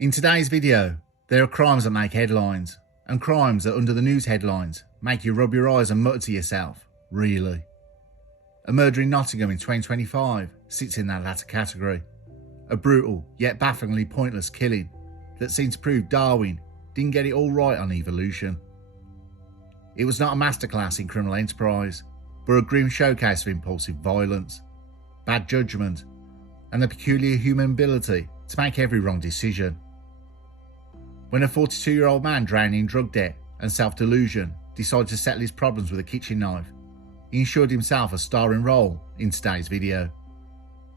In today's video, there are crimes that make headlines, and crimes that under the news headlines make you rub your eyes and mutter to yourself, really. A murder in Nottingham in 2025 sits in that latter category. A brutal yet bafflingly pointless killing that seemed to prove Darwin didn't get it all right on evolution. It was not a masterclass in criminal enterprise, but a grim showcase of impulsive violence, bad judgement, and the peculiar human ability to make every wrong decision. When a 42-year-old man drowned in drug debt and self-delusion decided to settle his problems with a kitchen knife, he ensured himself a starring role in today's video.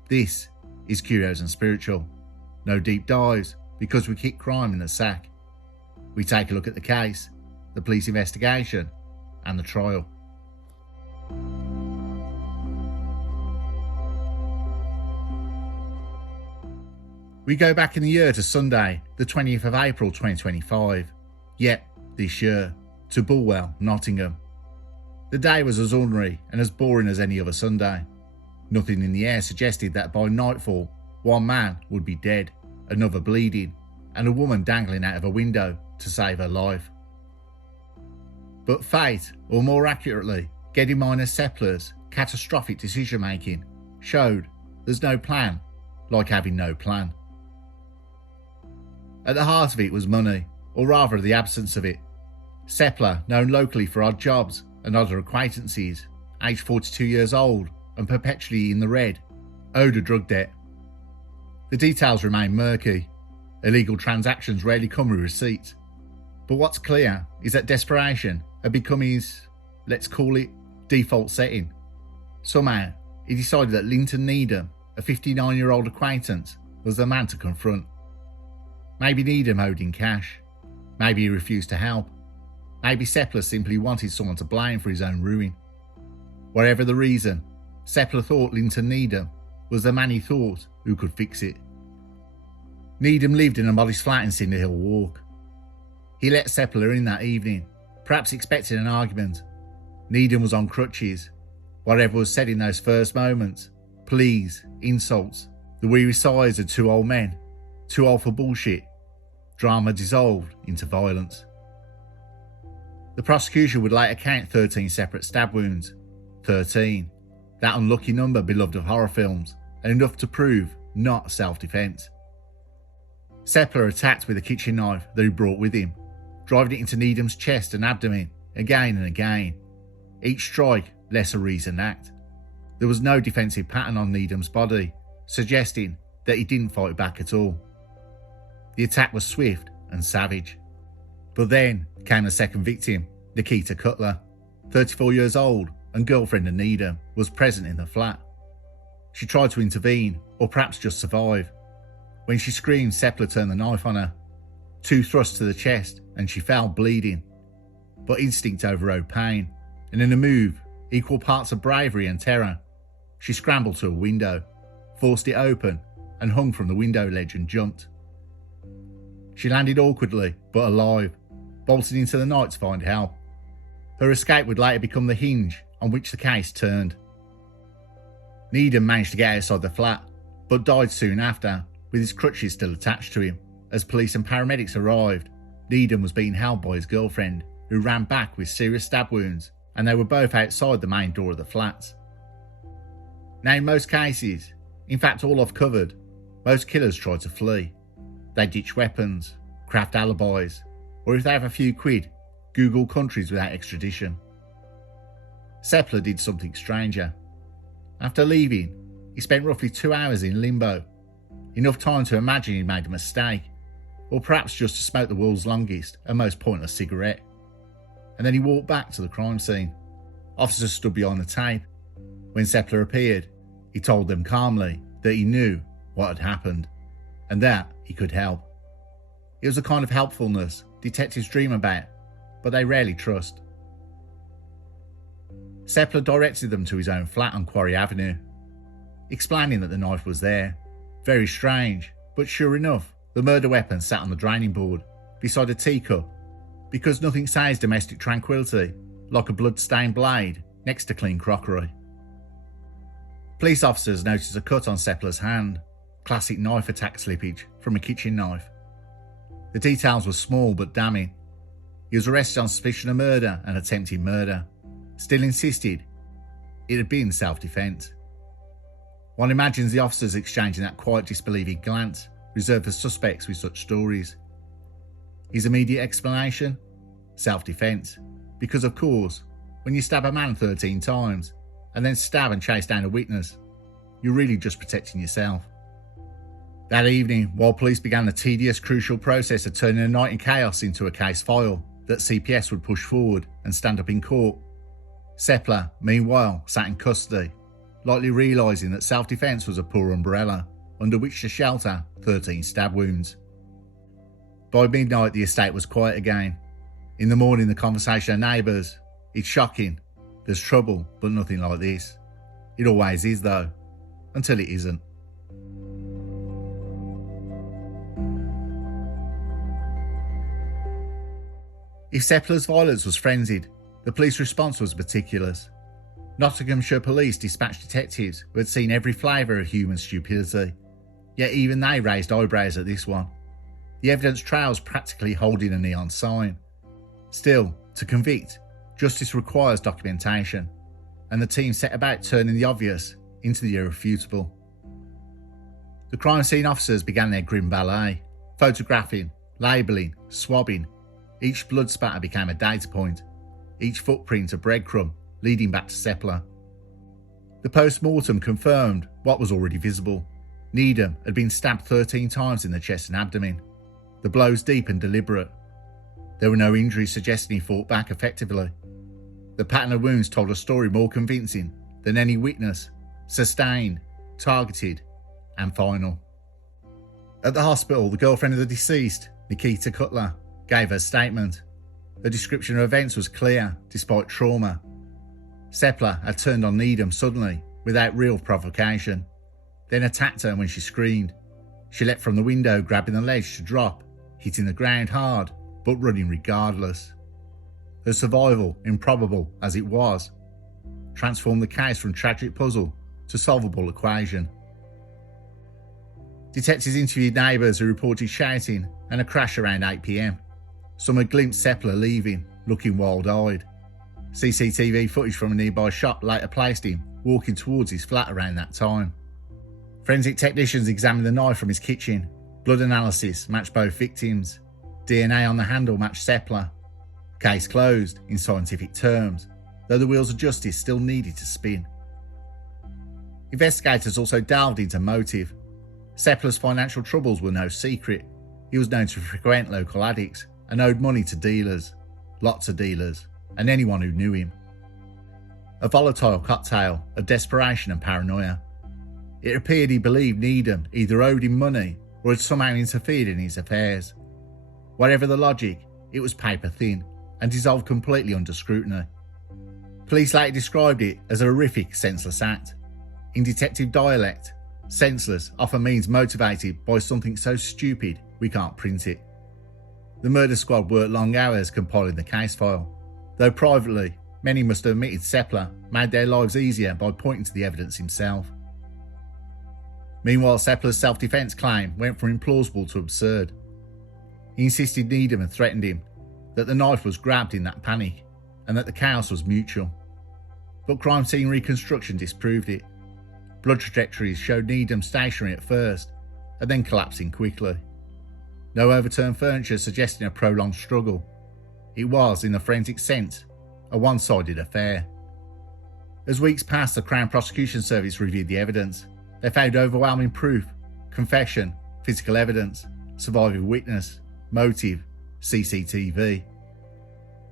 This is Curios&Spiritual. No deep dives, because we kick crime in the sack. We take a look at the case, the police investigation, and the trial. We go back in the year to Sunday, the 20th of April 2025. Yet, this year, to Bulwell, Nottingham. The day was as ordinary and as boring as any other Sunday. Nothing in the air suggested that by nightfall, one man would be dead, another bleeding, and a woman dangling out of a window to save her life. But fate, or more accurately, Geddy Minor Seppler's catastrophic decision making, showed there's no plan like having no plan. At the heart of it was money, or rather the absence of it. Seppler, known locally for odd jobs and other acquaintances, aged 42 years old and perpetually in the red, owed a drug debt. The details remain murky. Illegal transactions rarely come with receipts. But what's clear is that desperation had become his, let's call it, default setting. Somehow, he decided that Linton Needham, a 59-year-old acquaintance, was the man to confront. Maybe Needham owed him cash. Maybe he refused to help. Maybe Seppler simply wanted someone to blame for his own ruin. Whatever the reason, Seppler thought Linton Needham was the man he thought who could fix it. Needham lived in a modest flat in Cinder Hill Walk. He let Seppler in that evening, perhaps expecting an argument. Needham was on crutches. Whatever was said in those first moments, pleas, insults, the weary sighs of two old men, too old for bullshit, drama dissolved into violence. The prosecution would later count 13 separate stab wounds. 13. That unlucky number beloved of horror films, and enough to prove not self-defense. Seppler attacked with a kitchen knife that he brought with him, driving it into Needham's chest and abdomen again and again. Each strike less a reasoned act. There was no defensive pattern on Needham's body, suggesting that he didn't fight back at all. The attack was swift and savage. But then came the second victim, Nikita Cutler, 34 years old and girlfriend of Needham, was present in the flat. She tried to intervene, or perhaps just survive. When she screamed, Seppler turned the knife on her. 2 thrusts to the chest and she fell bleeding. But instinct overrode pain, and in a move, equal parts of bravery and terror, she scrambled to a window, forced it open, and hung from the window ledge and jumped. She landed awkwardly, but alive, bolted into the night to find help. Her escape would later become the hinge on which the case turned. Needham managed to get outside the flat, but died soon after, with his crutches still attached to him. As police and paramedics arrived, Needham was being held by his girlfriend, who ran back with serious stab wounds, and they were both outside the main door of the flats. Now, in most cases, in fact all I've covered, most killers try to flee. They ditch weapons, craft alibis, or if they have a few quid, Google countries without extradition. Seppler did something stranger. After leaving, he spent roughly 2 hours in limbo, enough time to imagine he'd made a mistake, or perhaps just to smoke the world's longest and most pointless cigarette. And then he walked back to the crime scene. Officers stood behind the tape. When Seppler appeared, he told them calmly that he knew what had happened, and that he could help. It was a kind of helpfulness detectives dream about, but they rarely trust. Seppler directed them to his own flat on Quarry Avenue, explaining that the knife was there. Very strange, but sure enough, the murder weapon sat on the draining board, beside a teacup, because nothing says domestic tranquility like a blood-stained blade next to clean crockery. Police officers noticed a cut on Seppler's hand, classic knife attack slippage from a kitchen knife. The details were small but damning. He was arrested on suspicion of murder and attempted murder. Still insisted it had been self-defence. One imagines the officers exchanging that quiet disbelieving glance reserved for suspects with such stories. His immediate explanation? Self-defence. Because of course, when you stab a man 13 times and then stab and chase down a witness, you're really just protecting yourself. That evening, while police began the tedious, crucial process of turning a night in chaos into a case file that CPS would push forward and stand up in court, Seppler, meanwhile, sat in custody, lightly realising that self-defence was a poor umbrella under which to shelter 13 stab wounds. By midnight, the estate was quiet again. In the morning, the conversation of neighbours. It's shocking. There's trouble, but nothing like this. It always is, though, until it isn't. If Seppler's violence was frenzied, the police response was meticulous. Nottinghamshire police dispatched detectives who had seen every flavour of human stupidity, yet even they raised eyebrows at this one. The evidence trails practically holding a neon sign. Still, to convict, justice requires documentation, and the team set about turning the obvious into the irrefutable. The crime scene officers began their grim ballet, photographing, labelling, swabbing. Each blood spatter became a data point, each footprint a breadcrumb leading back to Seppler. The post-mortem confirmed what was already visible. Needham had been stabbed 13 times in the chest and abdomen. The blows deep and deliberate. There were no injuries suggesting he fought back effectively. The pattern of wounds told a story more convincing than any witness, sustained, targeted, and final. At the hospital, the girlfriend of the deceased, Nikita Cutler, gave her statement. Her description of events was clear, despite trauma. Seppler had turned on Needham suddenly, without real provocation, then attacked her when she screamed. She leapt from the window, grabbing the ledge to drop, hitting the ground hard, but running regardless. Her survival, improbable as it was, transformed the case from tragic puzzle to solvable equation. Detectives interviewed neighbours who reported shouting and a crash around 8 p.m. Some had glimpsed Seppler leaving, looking wild-eyed. CCTV footage from a nearby shop later placed him walking towards his flat around that time. Forensic technicians examined the knife from his kitchen. Blood analysis matched both victims. DNA on the handle matched Seppler. Case closed, in scientific terms, though the wheels of justice still needed to spin. Investigators also delved into motive. Seppler's financial troubles were no secret. He was known to frequent local addicts and owed money to dealers, lots of dealers, and anyone who knew him. A volatile cocktail of desperation and paranoia. It appeared he believed Needham either owed him money or had somehow interfered in his affairs. Whatever the logic, it was paper thin and dissolved completely under scrutiny. Police later described it as a horrific, senseless act. In detective dialect, senseless often means motivated by something so stupid we can't print it. The murder squad worked long hours compiling the case file, though privately, many must have admitted Seppler made their lives easier by pointing to the evidence himself. Meanwhile, Seppler's self-defence claim went from implausible to absurd. He insisted Needham had threatened him, that the knife was grabbed in that panic, and that the chaos was mutual. But crime scene reconstruction disproved it. Blood trajectories showed Needham stationary at first, and then collapsing quickly. No overturned furniture suggesting a prolonged struggle. It was, in the forensic sense, a one-sided affair. As weeks passed, the Crown Prosecution Service reviewed the evidence. They found overwhelming proof, confession, physical evidence, surviving witness, motive, CCTV.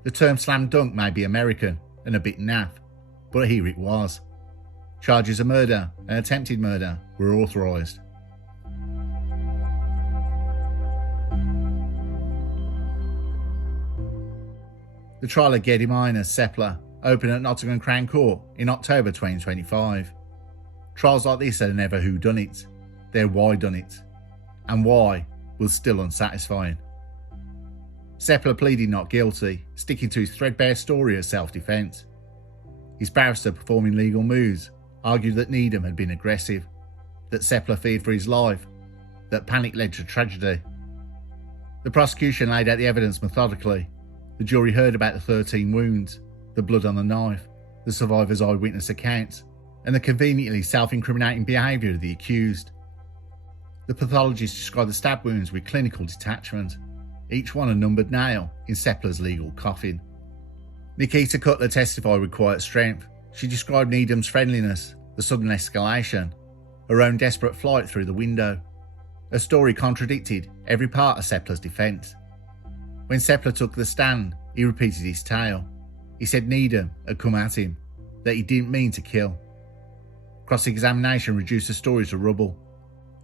The term slam dunk may be American and a bit naff, but here it was. Charges of murder and attempted murder were authorised. The trial of Geddy Miners Seppler opened at Nottingham Crown Court in October 2025. Trials like this are never whodunit, they're why-done-it, and why was still unsatisfying. Seppler pleaded not guilty, sticking to his threadbare story of self-defence. His barrister, performing legal moves, argued that Needham had been aggressive, that Seppler feared for his life, that panic led to tragedy. The prosecution laid out the evidence methodically. The jury heard about the 13 wounds, the blood on the knife, the survivor's eyewitness accounts, and the conveniently self-incriminating behaviour of the accused. The pathologist described the stab wounds with clinical detachment, each one a numbered nail in Seppler's legal coffin. Nikita Cutler testified with quiet strength. She described Needham's friendliness, the sudden escalation, her own desperate flight through the window. Her story contradicted every part of Seppler's defence. When Seppler took the stand, he repeated his tale. He said Needham had come at him, that he didn't mean to kill. Cross-examination reduced the story to rubble.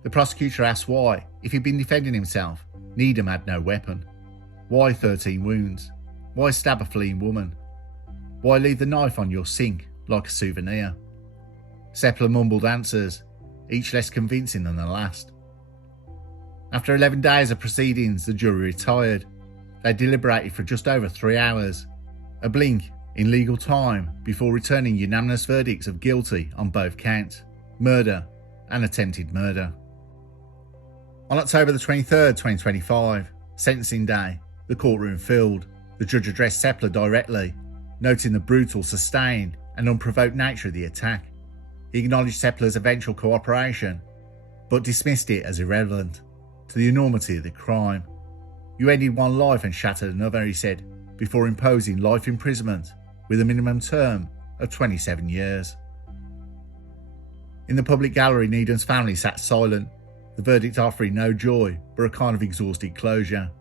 The prosecutor asked why, if he'd been defending himself, Needham had no weapon. Why 13 wounds? Why stab a fleeing woman? Why leave the knife on your sink like a souvenir? Seppler mumbled answers, each less convincing than the last. After 11 days of proceedings, the jury retired. They deliberated for just over 3 hours, a blink in legal time before returning unanimous verdicts of guilty on both counts, murder and attempted murder. On October the 23rd, 2025, sentencing day, the courtroom filled. The judge addressed Seppler directly, noting the brutal, sustained and unprovoked nature of the attack. He acknowledged Seppler's eventual cooperation, but dismissed it as irrelevant to the enormity of the crime. "You ended one life and shattered another," he said, before imposing life imprisonment with a minimum term of 27 years. In the public gallery, Needham's family sat silent, the verdict offering no joy but a kind of exhausted closure.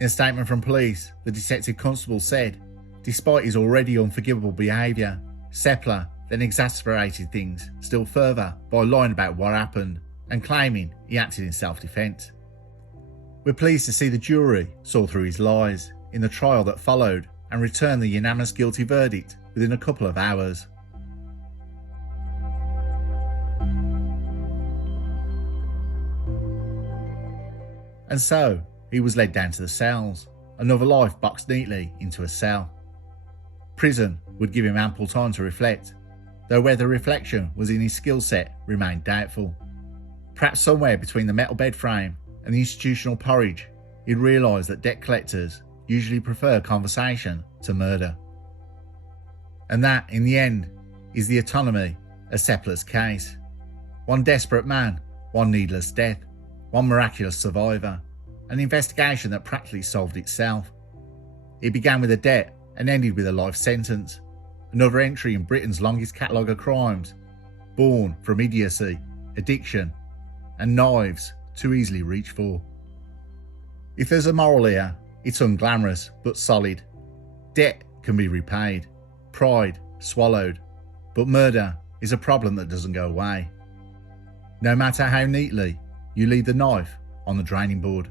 In a statement from police, the detective constable said, despite his already unforgivable behaviour, Seppler then exasperated things still further by lying about what happened and claiming he acted in self-defence. "We're pleased to see the jury saw through his lies in the trial that followed and returned the unanimous guilty verdict within a couple of hours." And so, he was led down to the cells, another life boxed neatly into a cell. Prison would give him ample time to reflect, though whether reflection was in his skill set remained doubtful. Perhaps somewhere between the metal bed frame and the institutional porridge, he'd realised that debt collectors usually prefer conversation to murder. And that, in the end, is the autonomy of Seppler's case. One desperate man, one needless death, one miraculous survivor, an investigation that practically solved itself. It began with a debt and ended with a life sentence, another entry in Britain's longest catalogue of crimes, born from idiocy, addiction, and knives too easily reached for. If there's a moral here, it's unglamorous but solid. Debt can be repaid, pride swallowed, but murder is a problem that doesn't go away, no matter how neatly you leave the knife on the draining board.